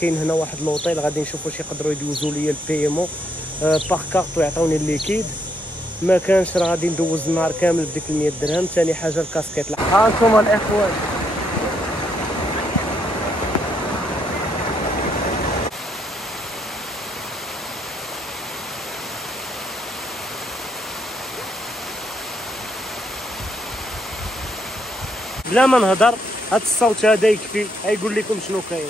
كاين هنا واحد لوطيل غادي نشوف واش يقدروا يدوزوا لي البيمون باغ كارت ويعطوني الليكيد. ما كانش راه غادي ندوز النهار كامل بديك 100 درهم. ثاني حاجه الكاسكيت. ها انتم الاخوان بلا ما نهضر هاد الصوت هذا يكفي غيقول لكم شنو كاين.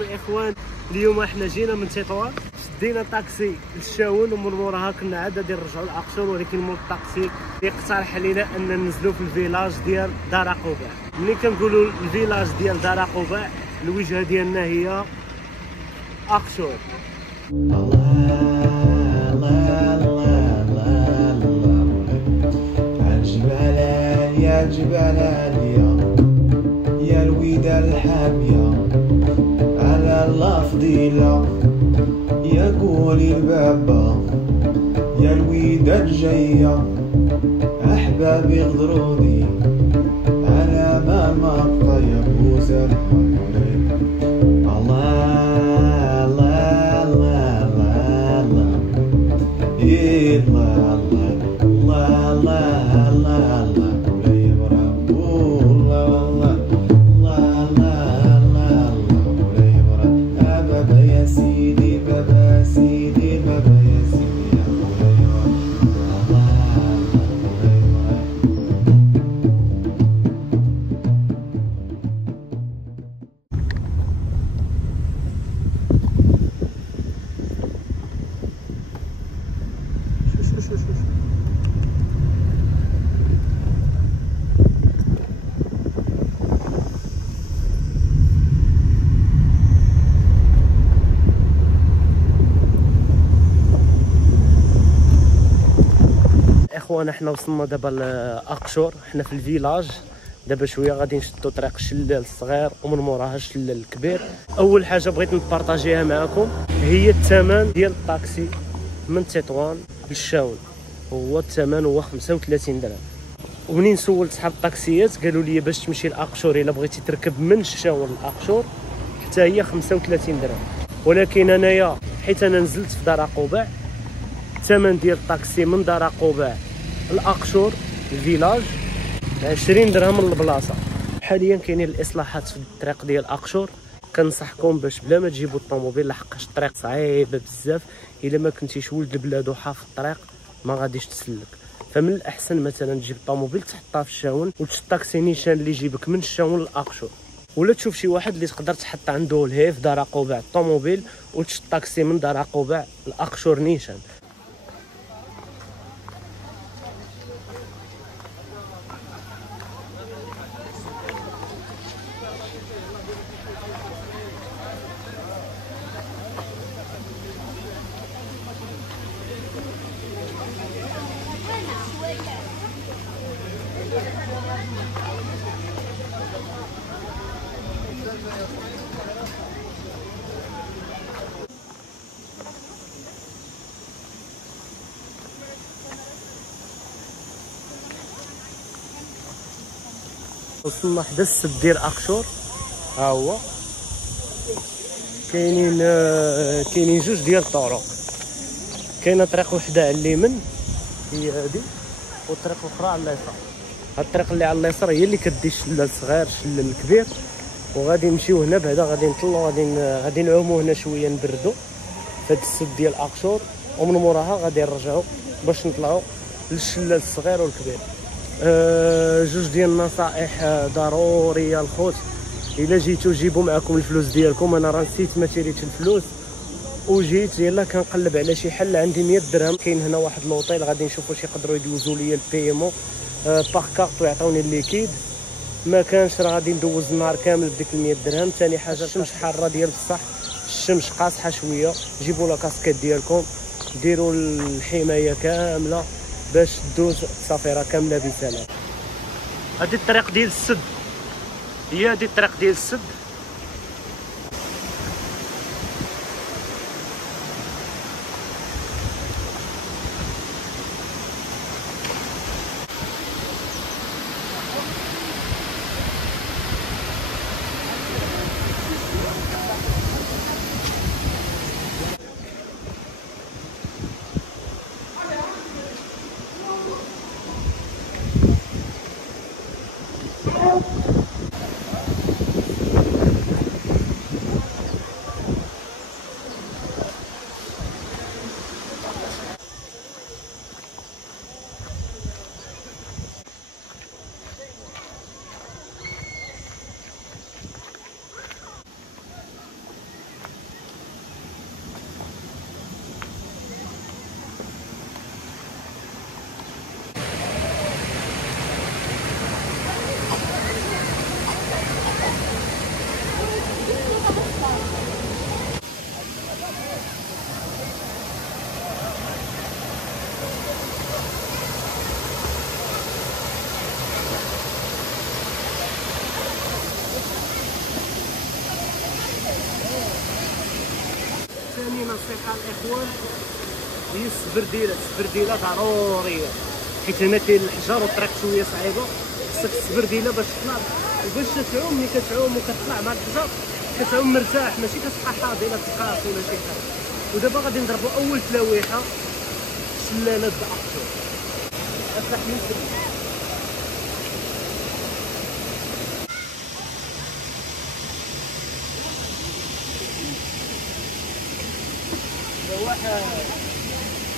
الاخوان اليوم احنا جينا من تطوان، شدينا طاكسي للشاون ومن موراها كنا عاد غادي نرجعوا لاقشور، ولكن مول الطاكسي اقترح علينا ان ننزلوا في الفيلاج ديال دار قباع. ملي كنقولوا الفيلاج ديال دار قباع الوجهه ديالنا هي اقشور. يا جبال عالية يا الويدة الحامية على الافضيلة يا قولي البابا يا الويدة الجاية احبابي غدروني على ما مبقى يا بوزة الحمولي. الله الله الله الله الله إيه الله الله الله الله الله اخوانا حنا وصلنا دابا لاقشور، حنا في الفيلاج. دابا شويه غادي نشدو طريق الشلال الصغير ومن موراها الشلال الكبير. اول حاجه بغيت نبارطاجيها معكم هي الثمن ديال الطاكسي من تطوان للشاون. هو الثمن هو 35 درهم. ومنين سولت صحاب الطاكسيات قالوا لي باش تمشي لاقشور الا بغيتي تركب من الشاون لاقشور حتى هي 35 درهم. ولكن انايا حيت انا نزلت في دار قباع، الثمن ديال الطاكسي من دار قباع الاقشور الفيلاج 20 درهم من البلاصه. حاليا كاينين الاصلاحات في الطريق ديال اقشور، كنصحكم باش بلا ما تجيبوا الطوموبيل لحقاش الطريق صعيبه بزاف. الا ما كنتيش ولد البلاد وحافظ الطريق ما غاديش تسلك. فمن الاحسن مثلا تجيب الطوموبيل تحطها في الشاون وتشد طاكسي نيشان اللي يجيبك من الشاون لاقشور، ولا تشوف شي واحد اللي تقدر تحط عنده الهيف دار قباع الطوموبيل وتشد طاكسي من دار قباع لاقشور نيشان. وصلنا حدا السد ديال اقشور، ها هو. كاينين جوج ديال الطرق، كاينه طريق وحده على اليمين هي هذه، والطريق الاخرى على اليسار. هاد الطريق اللي على اليسار هي اللي كدي الشلال الصغير الشلال الكبير، وغادي نمشيو هنا بعدا غادي نطلعو غادي نعومو هنا شويه نبردو في هاد السد ديال اقشور، ومن موراها غادي نرجعو باش نطلعو للشلال الصغير والكبير. جوج ديال النصائح ضروريه الخوت، الا جيتو جيبوا معكم الفلوس ديالكم. انا راه نسيت ما شريتش الفلوس، وجيت يلا كنقلب على شي حل، عندي 100 درهم. كاين هنا واحد لوطيل غادي نشوفوا واش يقدروا يدوزوا لي البيمون باغ كارت ويعطوني الليكيد. ما كانش راه غادي ندوز النهار كامل بديك 100 درهم. ثاني حاجه الشمس حاره ديال بصح، الشمس قاصحه شويه. جيبوا لا كاسكيت ديالكم، ديروا الحمايه كامله باش دوز صافي راه كامله بسلام. هذه الطريق ديال السد، هي هذه الطريق ديال السد. ثاني نصيحه الاخوان هي السبرديله. السبرديله ضروريه حيت هنا كاين الحجر والطريق شويه صعيبه. خصك السبرديله باش تطلع، وباش تعوم ملي كتعوم وكتطلع مع الحجر كتعوم مرتاح، ماشي كتبقى حاضنه تقاص ولا شي حاجه. ودابا غادي نضربوا اول تلاويحه شلاله اقشور. افتح من تما واحد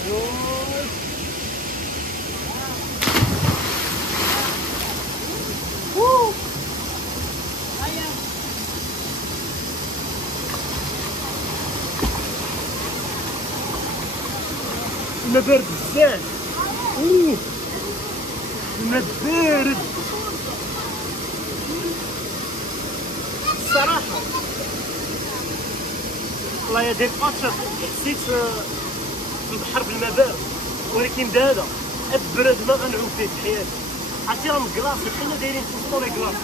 جوج الماء بارد بزاف. الماء بارد الصراحه. والله يا دير باتشر حسيت البحر بالماء بارد، ولكن دابا ابرد ما غنعوم فيه في حياتي. عرفتي راه مكلاص بحال دايرين في ستوري كلاص.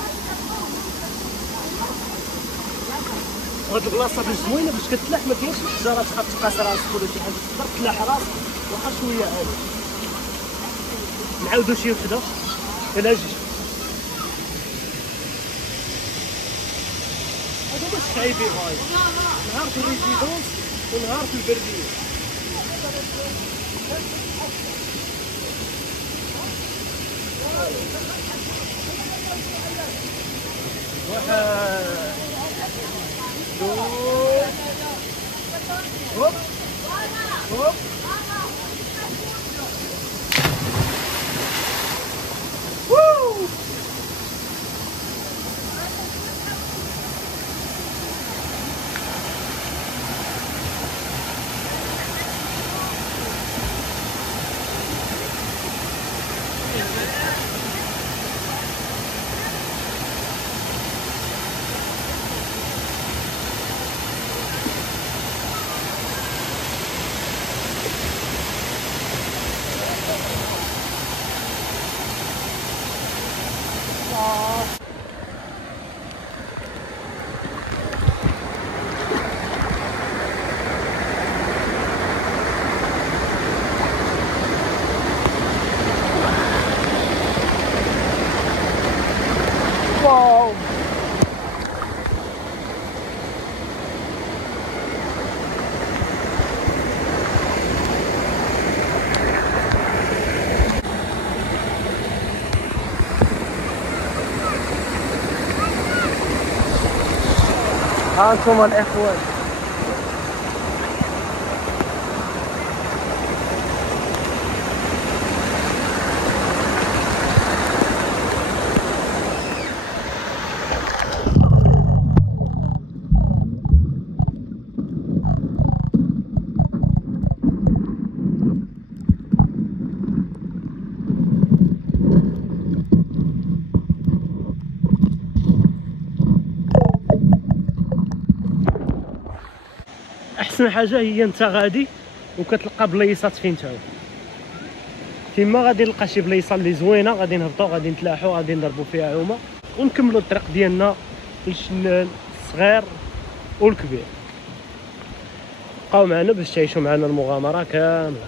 وهاد البلاصه باش زوينه باش كتلاح، ما كاينش الحجاره تخاف تقاس راسك ولا شي حاجه، تقدر تلاح راسك واخا شويه عالي. نعاودو شي وحده الا جيت. هذا باش خايبين هاي نهار في الريزيدونس ونهار في البرديه. واحد جوج هوب هوب واو. ها انتم الاخوان احسن حاجه هي انت غادي وكتلقى بليصات فين تاو، فيما غادي نلقى شي بليصه اللي زوينه غادي نهبطوا غادي نتلاحوا غادي نضربوا فيها عومه ونكملوا الطريق ديالنا للشلال الصغير والكبير. بقاو معنا باش تعيشوا معنا المغامره كامله.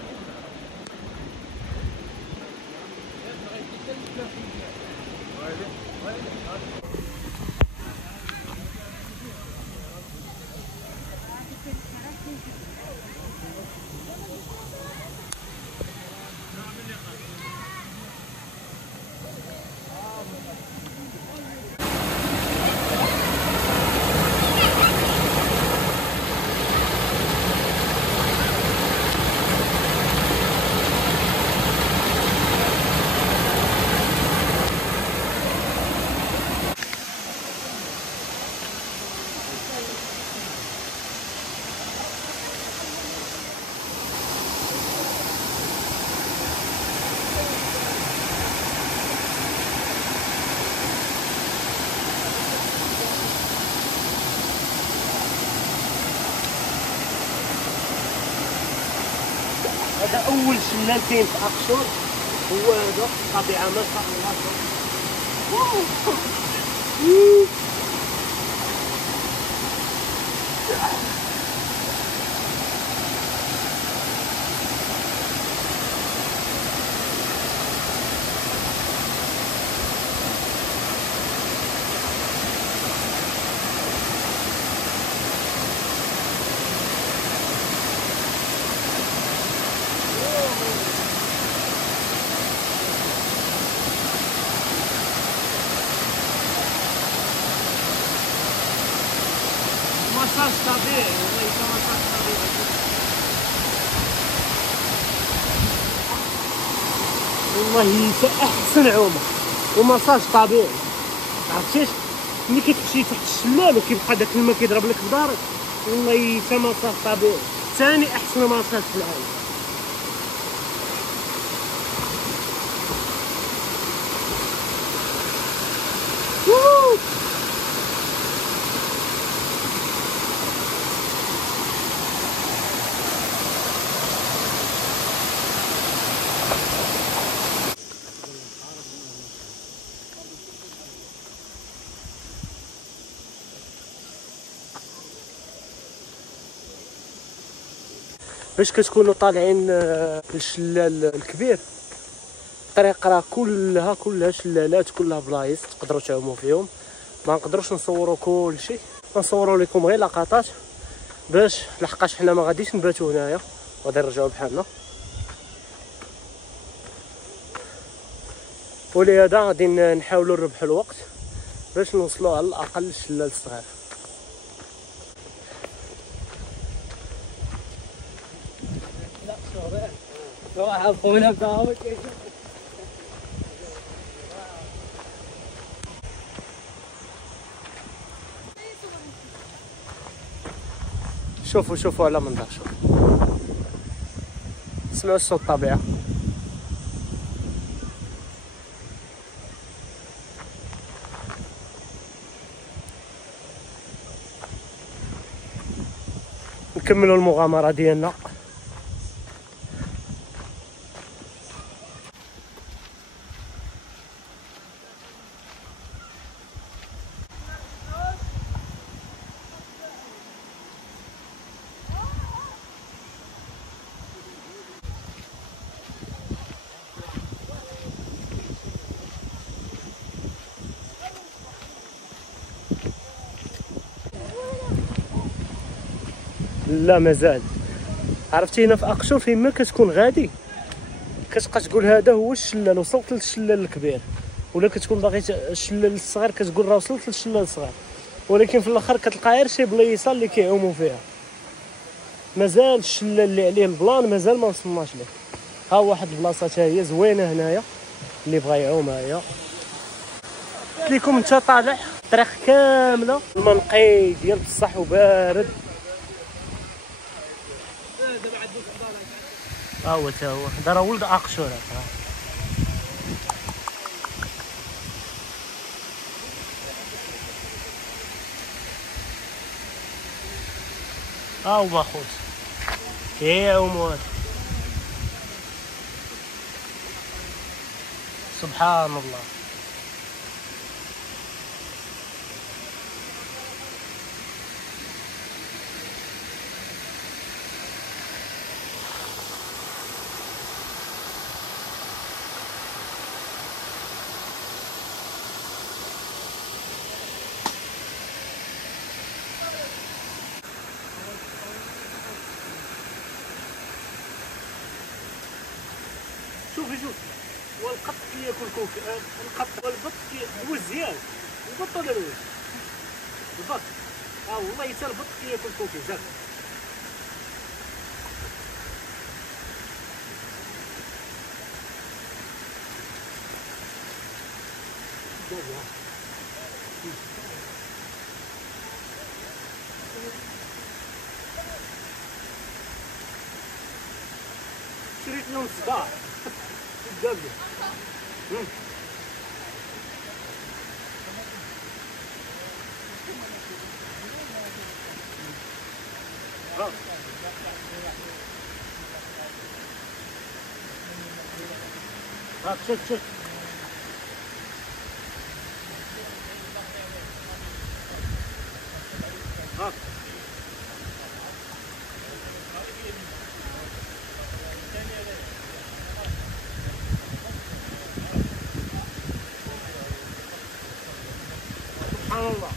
هذا اول شلال كاين في اقشور، هو هذا الطبيعه ما شاء الله. مساج طبيعي وليس مساج طبيعي. والله احسن عومه ومساج طبيعي. عرفتيش ملي كتمشي تحت الشلال وكيبقى داك الماء كيضرب لك في دارك، والله حتى مساج طبيعي، ثاني احسن مساج في العالم. باش كتكونوا طالعين للشلال الكبير، الطريق راه كلها شلالات، كلها بلايص تقدروا تعوموا فيهم. ما نقدروش نصوروا كلشي، نصوروا لكم غير لقطات باش لحقاش حنا ما غاديش نباتوا هنايا، غادي نرجعوا بحالنا. ولهذا غادي نحاولوا نربحوا الوقت باش نوصلوا على الاقل للشلال الصغير. شوفوا على منظر، شوفوا اسمعوا صوت الطبيعة. نكملوا المغامرة ديالنا. لا مازال. عرفتي هنا في اقشور فين ما كتكون غادي كتبقى تقول هذا هو الشلال، وصلت للشلال الكبير، ولا كتكون باغي الشلال الصغير كتقول راه وصلت للشلال الصغير، ولكن في الاخر كتلقى غير شي بليصه اللي كيعوموا فيها. مازال الشلال اللي عليه البلان مازال ما وصلناش ليه. ها واحد البلاصه حتى هي زوينه هنايا اللي بغى يعوم هيا. قلت لكم انت طالع الطريق كامله الماء نقي ديال بصح وبارد. هو تا هو هذا راه ولد اقشور. هو خوت كيعوموا سبحان الله. شوفي شوف، والقط كياكل كوكي، القط والبط هو الزيان، البط ولا الوز؟ البط، والله حتى البط كياكل كوكي زاد. شريت لهم صداع قدامي. شوف شوف سبحان الله.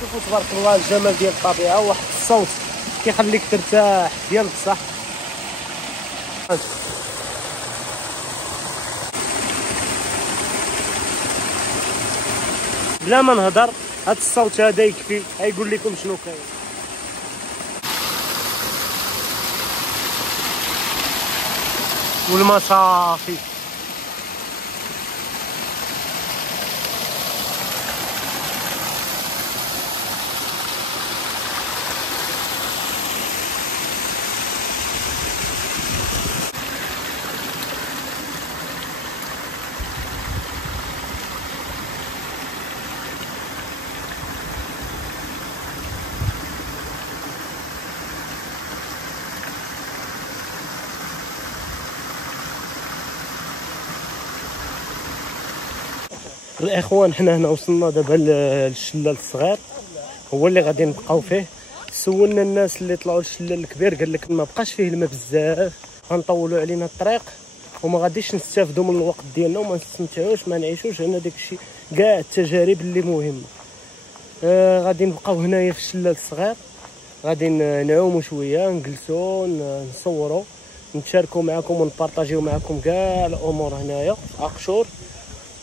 شوفوا تبارك الله الجمال ديال الطبيعه، واحد الصوت كيخليك ترتاح ديال بصح. بلا ما نهضر هاد الصوت هذا يكفي غيقول لكم شنو كاين. والما صافي. الاخوان حنا هنا وصلنا دابا للشلال الصغير، هو اللي غادي نبقاو فيه. سولنا الناس اللي طلعوا للشلال الكبير قال لك ما بقاش فيه الماء بزاف، غنطولوا علينا الطريق وما غاديش نستافدوا من الوقت ديالنا وما نستمتعوش ما نعيشوش هنا داكشي كاع التجارب اللي مهمه. غادي نبقاو هنايا في الشلال الصغير، غادي نعوموا شويه، نجلسوا نصوروا، نتشاركوا معكم ونبارطاجيو معكم كاع الامور هنايا في اقشور،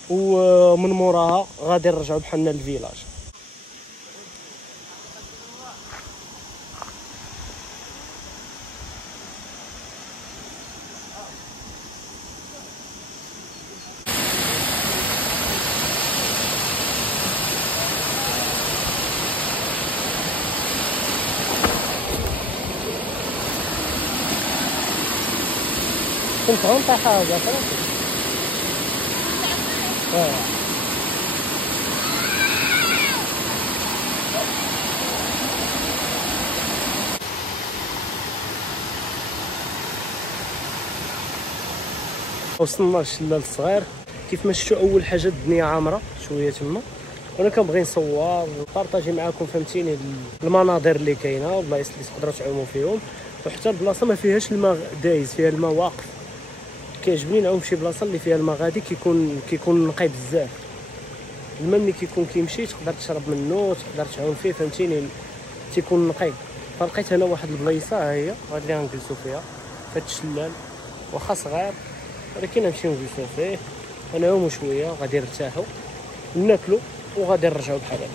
ومن موراها غادي نرجعوا بحالنا للفيلاج. كنت غنطيح هذا فراسي. وصلنا للشلال الصغير. كيف ما شفتوا اول حاجه الدنيا عامره شويه تما، وانا كنبغي نصور ونبارطاجي معكم فهمتيني المناظر اللي كاينه والبلايص اللي تقدروا تعوموا فيهم، وحتى البلاصه ما فيهاش الماء دايز، فيها الماء واقف. كيعجبني نعوم في شي بلاصه اللي فيها الماء غادي، كيكون نقي بزاف. الماء ملي كيكون كيمشي تقدر تشرب منه، تقدر تعوم فيه فهمتيني، تيكون نقي. فلقيت هنا واحد البلايصه ها هي غادي نجلسوا فيها في هذا الشلال، واخا صغير ولكن نمشيو نجلسوا فيه ونعوموا شويه، غادي نرتاحوا ناكلوا وغادي نرجعوا بحال هكا.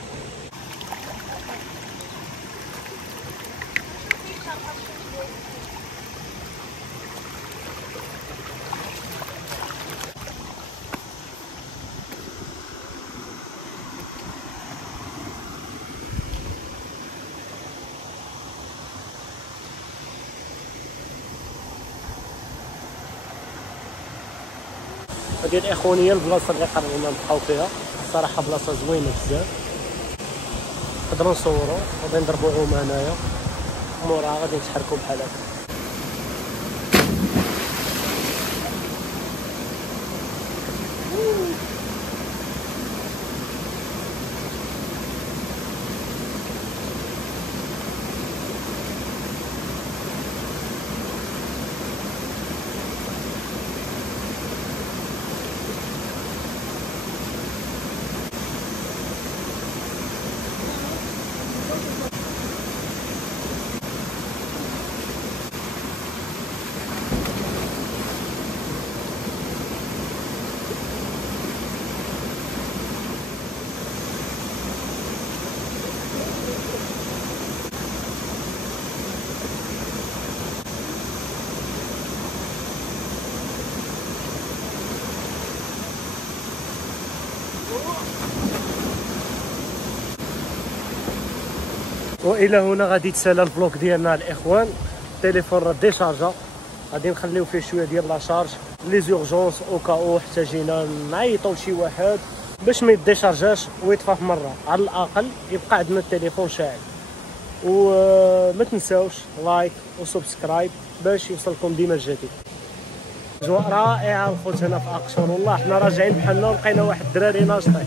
هذه الاخوانيه البلاصه اللي قررنا نبقاو فيها، صراحه بلاصه زوينه بزاف، نقدروا نصوروا، غادي نضربوا عومه هنايا موراها غادي نتحركوا بحال هكا. والى هنا غادي يتسالى الفلوق ديالنا الاخوان. التليفون راه ديشارجا، غادي نخليو فيه شويه ديال لاشارج لي زورجونس او كاو احتاجينا نعيطوا لشي واحد باش ما يديشارجاش ويطفى في مره، على الاقل يبقى عندنا التليفون شاعل. وما تنساوش لايك وسبسكرايب باش يوصلكم ديما الجديد. اجواء رائعه الخوت هنا في اقشور، والله حنا راجعين بحالنا ولقينا واحد الدراري ناشطين.